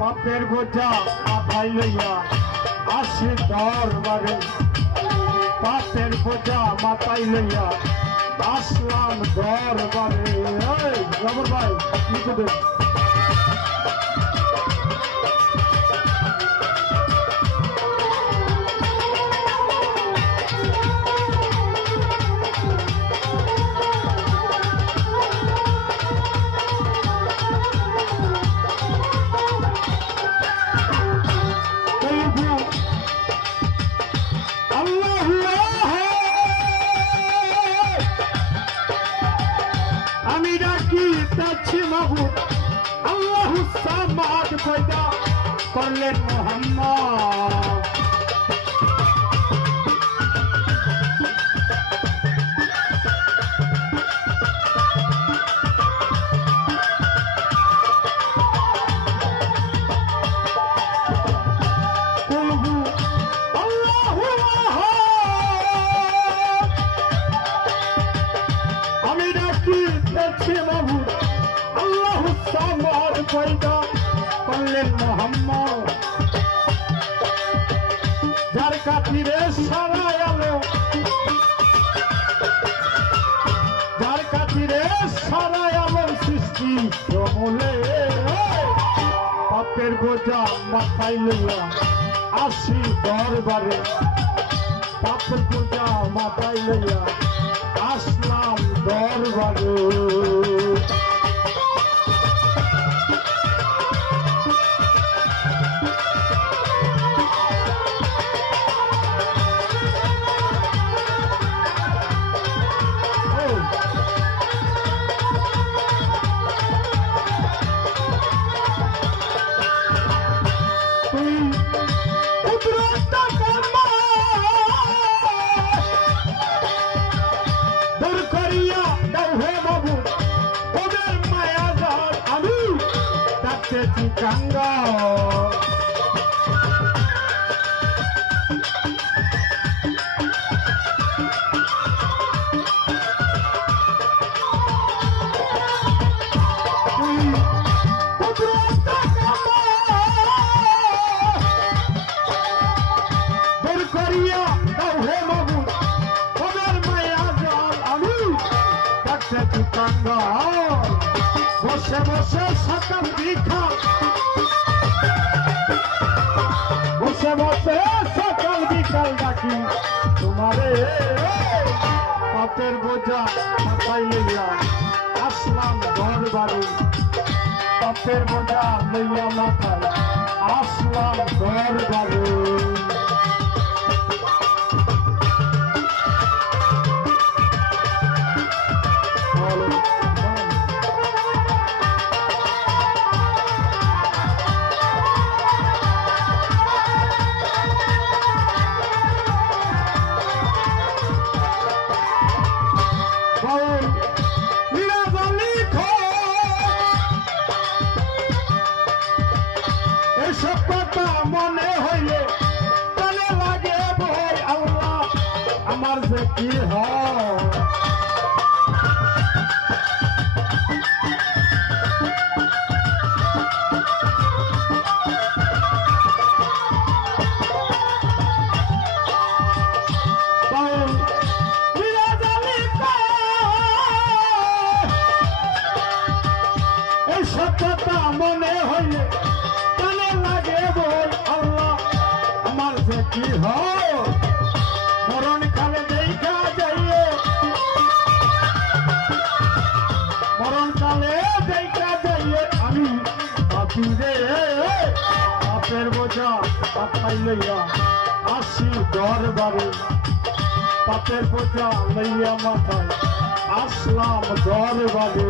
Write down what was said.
পাপের বোঝা মাথায় লইয়া আসি দরবারে, পাপের বোঝা মাথায় লইয়া আসলাম দরবারে। এই জবর ভাই লিখে দেন। আমি ডাকি মাহবুব আল্লাহ সামাদ পয়দা করলেন মোহাম্মদ। আমি ডাকি মাহবুব আল্লাহ সামাদ পয়দা করলেন মোহাম্মদ। যার কাতিরে সারা আলো, যার কাতিরে সারা আলো সৃষ্টি সমলে, পাপের বোঝা মাথায় লইয়া আসি দরবারে, পাপের বোঝা মাথায় লইয়া আসলাম দরবারে। গঙ্গা বসে বসে সকাল বিখা, বসে বসে সকাল বিকাল ডাকি তোমারে, পাপের বোঝা মাথায় লইয়া আসলাম দরবারে, পাপের বোঝা লইয়া মাথায় আসলাম দরবারে। এসব কথা মনে হইলে কানে লাগে ভয়, আল্লাহ আমার যে কি হয়। এসব কথা মনে হইলে কি হয়, মরণ কালে দেখা যাইয়ে, মরণ কালে দেখা যাইয়ে আমি পাপি রে, পাপের বোঝা মাথায় লইয়া আসি দরবারে, পাপের বোঝা লইয়া মাথায় আসলাম দরবারে।